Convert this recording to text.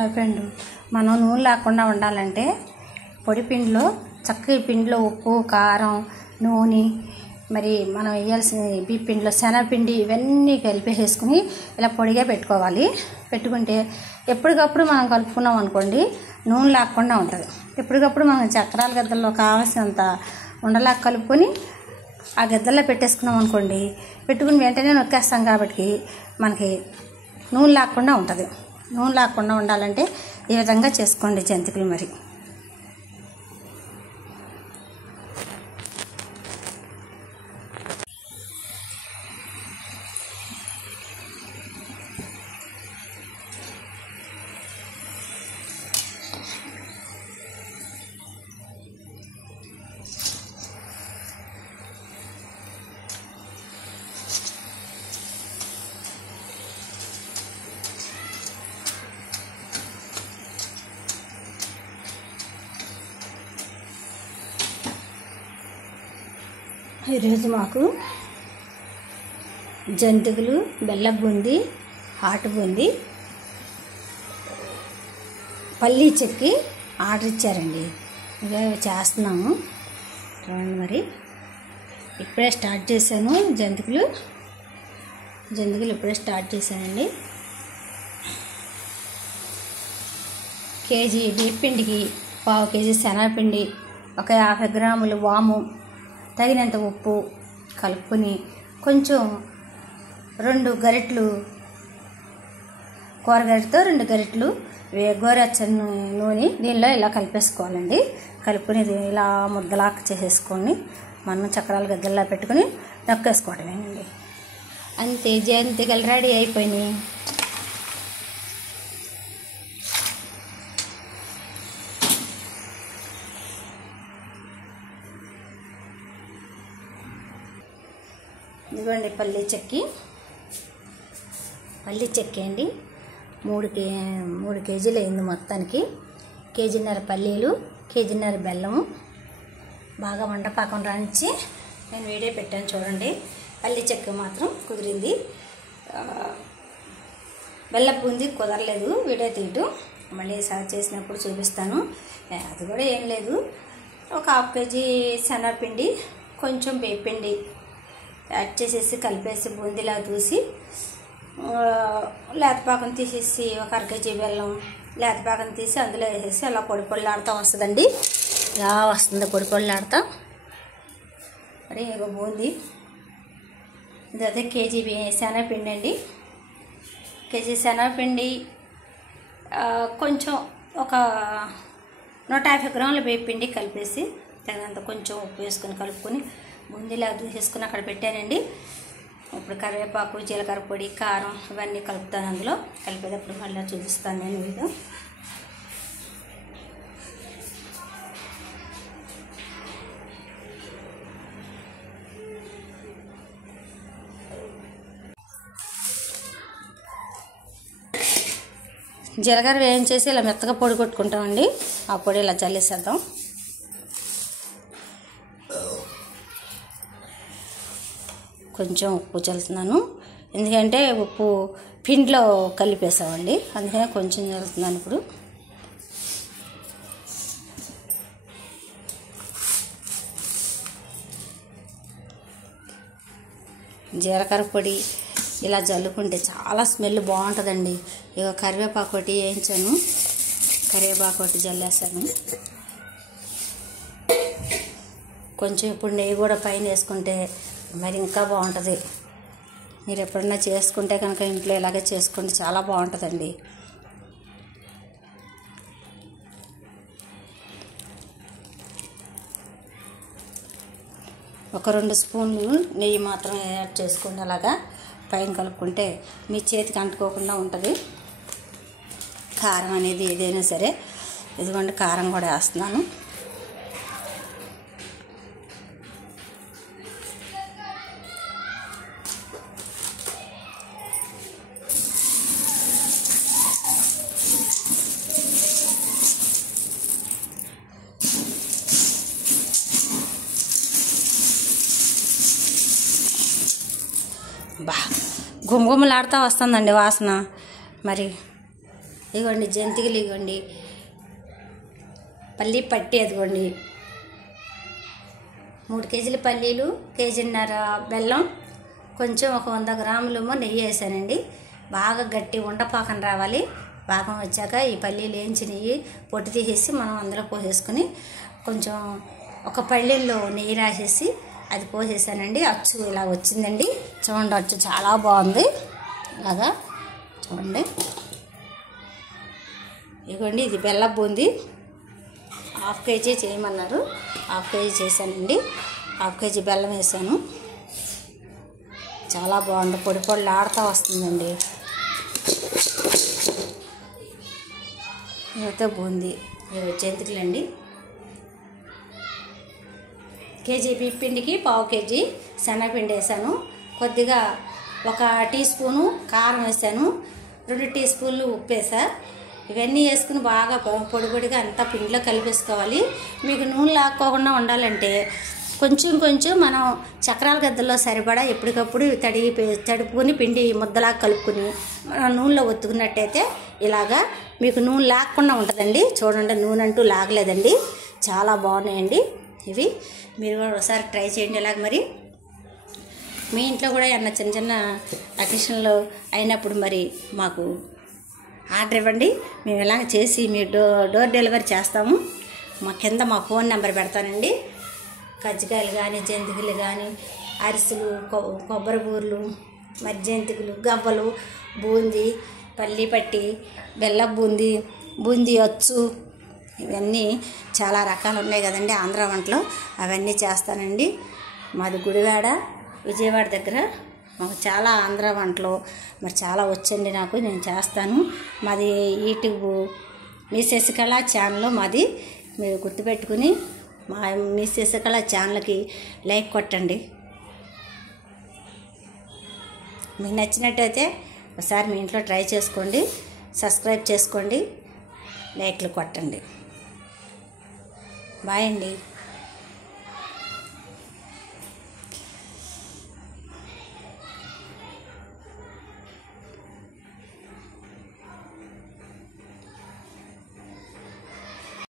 అయిపోయిండు. మనం నూనె లేకుండా ఉండాలంటే పొడి పిండిలో చక్కగా పిండిలో ఉప్పు, కారం, నూనె, మరి మనం వేయాల్సిన బియ్య పిండిలో శనగపిండి ఇవన్నీ కలిపేసుకుని ఇలా పొడిగా పెట్టుకోవాలి. పెట్టుకుంటే ఎప్పటికప్పుడు మనం కలుపుకున్నాం అనుకోండి నూనె లేకుండా ఉంటుంది. ఎప్పటికప్పుడు మనం చక్రాల గద్దల్లో కావాల్సినంత ఉండలా కలుపుకొని ఆ గద్దల్లో పెట్టేసుకున్నాం అనుకోండి, పెట్టుకుని వెంటనే నొక్కేస్తాం కాబట్టి మనకి నూనె లేకుండా ఉంటుంది. నూనె లేకుండా ఉండాలంటే ఈ విధంగా చేసుకోండి జంతికలు. మరి ఈరోజు మాకు జంతికలు, బెల్లం బూందీ, హాట్ బూందీ, పల్లీ చెక్కి ఆర్డర్ ఇచ్చారండి. ఇక చేస్తున్నాము చూడండి. మరి ఇప్పుడే స్టార్ట్ చేశాను జంతికలు ఇప్పుడే స్టార్ట్ చేశానండి. కేజీ బియ్యపిండికి పావు కేజీ శనగపిండి, ఒక 50 గ్రాములు వాము, తగినంత ఉప్పు కలుపుకొని కొంచెం 2 గరిటెలు కూరగరిటతో 2 గరిటెలు గోరెచ్చని నూనె దీనిలో ఇలా కలిపేసుకోవాలండి. కలుపుకొని ఇలా ముద్దలాగా చేసేసుకొని మనం చక్రాల గద్దెల్లా పెట్టుకుని నొక్కేసుకోవటమేనండి. అంతే, జంతికలు రెడీ అయిపోయినాయి. ఇదిగోండి పల్లీ చెక్కి అండి. 3 కేజీలు అయింది మొత్తానికి. కేజీన్నర పల్లీలు, కేజీన్నర బెల్లము బాగా వండపాకం రానిచ్చి నేను వీడియో పెట్టాను చూడండి. పల్లీ చెక్క మాత్రం కుదిరింది. బెల్లం బూందీ కుదరలేదు వీడియో తీయటం. మళ్ళీ సార్ చేసినప్పుడు చూపిస్తాను. అది కూడా ఏం లేదు, ఒక 1/2 కేజీ శనగపిండి, కొంచెం బియ్యపిండి యాడ్ చేసేసి కలిపేసి బూందీలా దూసి లేతపాకం తీసేసి ఒక 1/2 కేజీ బెల్లం లేతపాకం తీసి అందులో వేసేసి అలా పొడి పొడిలాడుతూ వస్తుందండి. ఇలా వస్తుంది పొడి పొడిలాడుతూ. మరి ఇక బూందీ ఇది అదే కేజీ శనగపిండి అండి. కేజీ శనగపిండి, కొంచెం ఒక 150 గ్రాముల బియ్యపిండి కలిపేసి తగినంత కొంచెం ఉప్పు వేసుకొని కలుపుకొని బూందీలా దూసేసుకుని అక్కడ పెట్టానండి. ఇప్పుడు కరివేపాకు, జీలకర్ర పొడి, కారం ఇవన్నీ కలుపుతాను. అందులో కలిపేటప్పుడు మళ్ళీ చూపిస్తాను నేను వీడియో. జీలకర్ర వేయించేసి ఇలా మెత్తగా పొడి కొట్టుకుంటామండి. ఆ పొడి ఇలా చల్లేసేద్దాం. కొంచెం ఉప్పు చల్లుతున్నాను, ఎందుకంటే ఉప్పు పిండిలో కలిపేసామండి, అందుకనే కొంచెం చల్లుతున్నాను. ఇప్పుడు జీలకర్ర పొడి ఇలా జల్లుకుంటే చాలా స్మెల్ బాగుంటుందండి. ఇక కరివేపాకు ఒకటి వేయించాను, కరివేపాకు ఒకటి జల్లేసాను. కొంచెం ఇప్పుడు నెయ్యి కూడా పైన వేసుకుంటే మరి ఇంకా బాగుంటుంది. మీరు ఎప్పుడన్నా చేసుకుంటే కనుక ఇంట్లో ఇలాగే చేసుకోండి, చాలా బాగుంటుందండి. ఒక 2 స్పూన్లు నెయ్యి మాత్రం యాడ్ చేసుకోండి. అలాగా పైన కలుపుకుంటే మీ చేతికి అంటుకోకుండా ఉంటుంది. కారం అనేది ఏదైనా సరే. ఇదిగోండి కారం కూడా వేస్తున్నాను. బా గుమగుమలాడుతూ వస్తుందండి వాసన. మరి ఇదిగోండి జంతికలు, ఇదిగోండి పల్లీ పట్టి, అదిగోండి 3 కేజీల పల్లీలు, కేజీన్నర బెల్లం, కొంచెం ఒక 100 గ్రాములేమో నెయ్యి వేసానండి. బాగా గట్టి ఉండపాకం రావాలి. పాకం వచ్చాక ఈ పల్లీలు వేయించి నెయ్యి పొట్టు తీసేసి మనం అందులో పోసేసుకుని కొంచెం ఒక పళ్ళెల్లో నెయ్యి రాసేసి అది పోసేసానండి. అచ్చు ఇలా వచ్చిందండి. చూడండి, అచ్చు చాలా బాగుంది. అలాగా చూడండి. ఇదిగోండి ఇది బెల్లం బూంది. 1/2 కేజీ చేయమన్నారు, 1/2 కేజీ చేశానండి. 1/2 కేజీ బెల్లం వేసాను. చాలా బాగుంది, పొడి పొడిలు ఆడుతూ వస్తుందండి. ఇవైతే బూంది, ఇవి జంతికలండి. కేజీ పిండికి 1/2 కేజీ శనగపిండి వేసాను. కొద్దిగా 1 టీ స్పూను కారం వేసాను, 2 టీ స్పూన్లు ఉప్పు వేసా. ఇవన్నీ వేసుకుని బాగా పొడి పొడిగా అంతా పిండిలో కలిపేసుకోవాలి. మీకు నూనె లాక్కోకుండా ఉండాలంటే కొంచెం కొంచెం మనం చక్రాల గద్దల్లో సరిపడా ఎప్పటికప్పుడు తడుపుకొని పిండి ముద్దలా కలుపుకొని మనం నూనెలో ఒత్తుకున్నట్టయితే ఇలాగా మీకు నూనె లాక్కుండా ఉంటుందండి. చూడండి, నూనె అంటూ లాగలేదండి. చాలా బాగున్నాయండి ఇవి. మీరు కూడా ఒకసారి ట్రై చేయండి. ఇలాగ మరి మీ ఇంట్లో కూడా ఏమన్నా చిన్న చిన్న అకేషన్లు అయినప్పుడు మరి మాకు ఆర్డర్ ఇవ్వండి. మేము ఇలాగ చేసి మీ డోర్ డెలివరీ చేస్తాము. కింద మా ఫోన్ నెంబర్ పెడతానండి. కజ్జికాయలు కానీ, జంతికలు కానీ, అరిసెలు, కొబ్బరి బూరెలు, మరి జంతికలు, గవ్వలు, బూందీ, పల్లీ పట్టి, బెల్లం బూందీ, బూందీ అచ్చు, ఇవన్నీ చాలా రకాలు ఉన్నాయి కదండి ఆంధ్ర వంటలు. అవన్నీ చేస్తానండి. మాది గుడివాడ, విజయవాడ దగ్గర. మాకు చాలా ఆంధ్ర వంటలు మరి చాలా వచ్చండి నాకు. నేను చేస్తాను. మాది యూట్యూబ్ మీ శశికళ ఛానల్ మాది. మీరు గుర్తుపెట్టుకుని మీ శశికళ ఛానల్కి లైక్ కొట్టండి. మీకు నచ్చినట్టయితే ఒకసారి మీ ఇంట్లో ట్రై చేసుకోండి, సబ్స్క్రైబ్ చేసుకోండి, లైక్లు కొట్టండి. బాయ్ అండి.